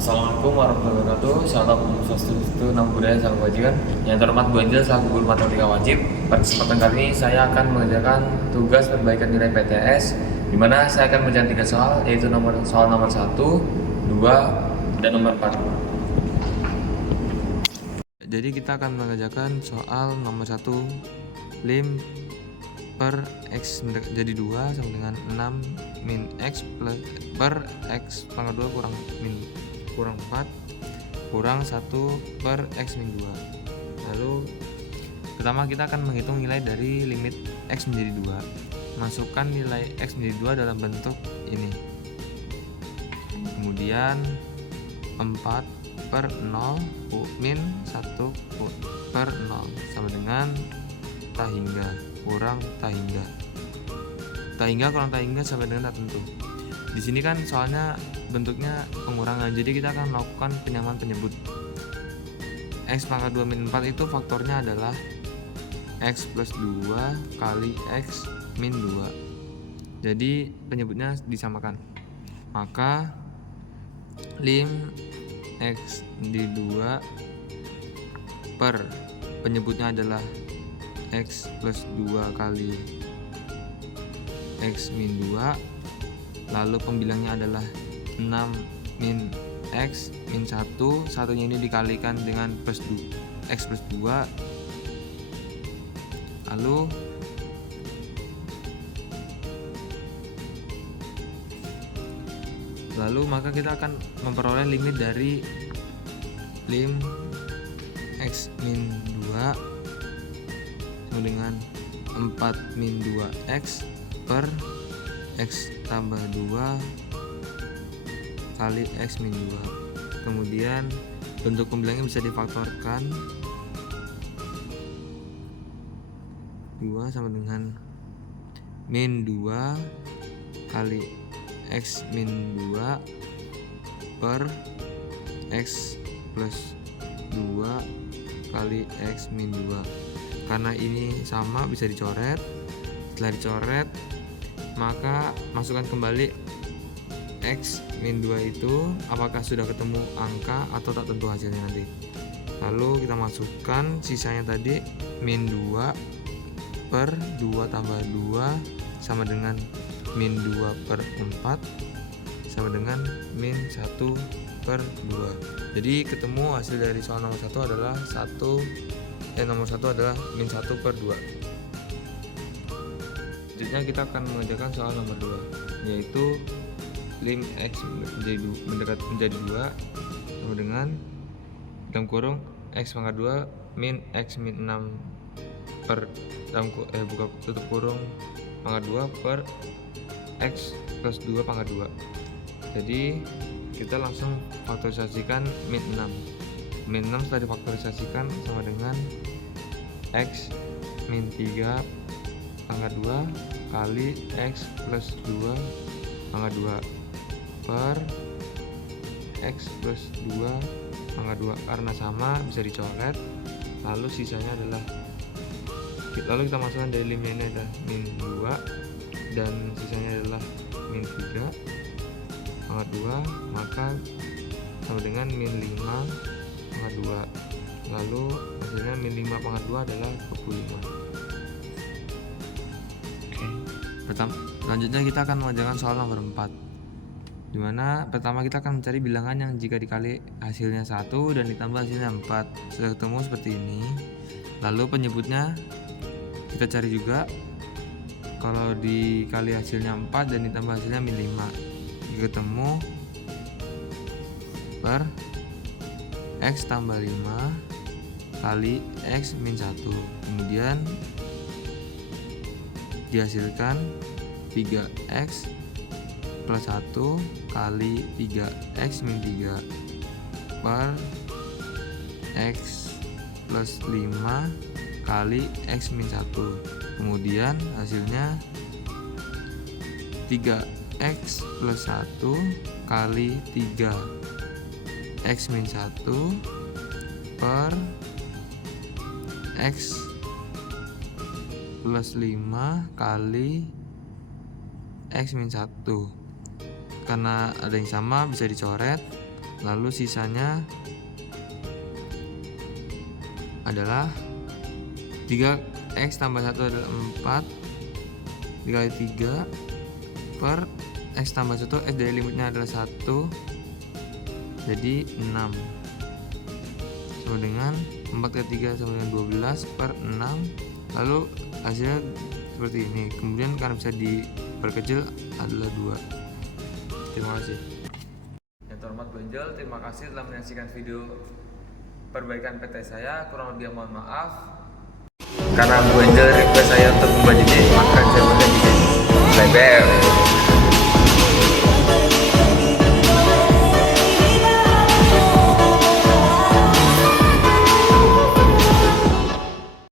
Assalamualaikum warahmatullahi wabarakatuh. Salam Swastiastu, Namo Buddhaya, Salam Kebajikan. Yang terhormat Bu Anjel selaku guru matematika wajib. Pada kesempatan kali ini saya akan mengerjakan tugas perbaikan nilai PTS, di mana saya akan mengerjakan 3 soal, yaitu soal nomor 1, 2, dan nomor 4. Jadi kita akan mengerjakan soal nomor 1, lim per x jadi 2 sama dengan 6 min x plus per x pangkat 2 kurang 4 kurang 1 per x min 2. Lalu pertama kita akan menghitung nilai dari limit x menjadi 2. Masukkan nilai x menjadi 2 dalam bentuk ini. Kemudian 4 per 0 min 1 per 0 sama dengan tak hingga kurang tak hingga kurang tak hingga sampai dengan tak tentu. Di sini kan soalnya bentuknya pengurangan, jadi kita akan melakukan penyamaan penyebut. X pangkat 2 min 4 itu faktornya adalah x plus 2 kali x min 2. Jadi penyebutnya disamakan. Maka lim x di 2 per penyebutnya adalah x plus 2 kali x min 2, lalu pembilangnya adalah 6 min x min 1, satunya ini dikalikan dengan plus 2, x plus 2, lalu maka kita akan memperoleh limit dari lim x min 2 sama dengan 4 min 2x per x tambah 2 kali x min 2. Kemudian bentuk pembilangnya bisa difaktorkan, 2 sama dengan min 2 kali x min 2 per x plus 2 kali x min 2. Karena ini sama bisa dicoret. Setelah dicoret, maka masukkan kembali x min 2 itu apakah sudah ketemu angka atau tak tentu hasilnya nanti. Lalu kita masukkan sisanya tadi, min 2 per 2 tambah 2 sama dengan min 2 per 4 sama dengan min 1 per 2. Jadi ketemu hasil dari soal nomor 1 adalah nomor 1 adalah min 1 per 2. Selanjutnya kita akan mengerjakan soal nomor 2, yaitu lim x menjadi 2 sama dengan dalam kurung x pangkat 2 min x min 6 per tutup kurung pangkat 2 per x plus 2 pangkat 2. Jadi kita langsung faktorisasikan min 6. Min 6 setelah difaktorisasikan sama dengan x min 3 pangkat 2 kali x plus 2 pangkat 2 per x plus 2 pangkat 2. Karena sama bisa dicoret, lalu sisanya adalah, lalu kita masukkan dari limnya ini ada min 2 dan sisanya adalah min 3 pangkat 2, maka sama dengan min 5 pangkat 2. Lalu hasilnya min 5 pangkat 2 adalah 25. Selanjutnya kita akan mengerjakan soal nomor 4, dimana pertama kita akan mencari bilangan yang jika dikali hasilnya 1 dan ditambah hasilnya 4. Sudah ketemu seperti ini. Lalu penyebutnya kita cari juga. Kalau dikali hasilnya 4 dan ditambah hasilnya min 5, ketemu per x tambah 5 kali x min 1. Kemudian dihasilkan 3x plus 1 kali 3x min 3 per x plus 5 kali x min 1. Kemudian hasilnya 3x plus 1 kali 3x min 1 per x plus 5 kali x min 1. Karena ada yang sama bisa dicoret, Lalu sisanya adalah 3x tambah 1 adalah 4 dikali 3 per x tambah 1, x dari limitnya adalah 1, jadi 6 sama dengan 4 kali 3 sama dengan 12 per 6. Lalu hasilnya seperti ini. Kemudian karena bisa diperkecil adalah 2. Terima kasih. Yang terhormat Bu Angel, terima kasih telah menyaksikan video perbaikan PT saya. Kurang lebih mohon maaf. Karena Bu Angel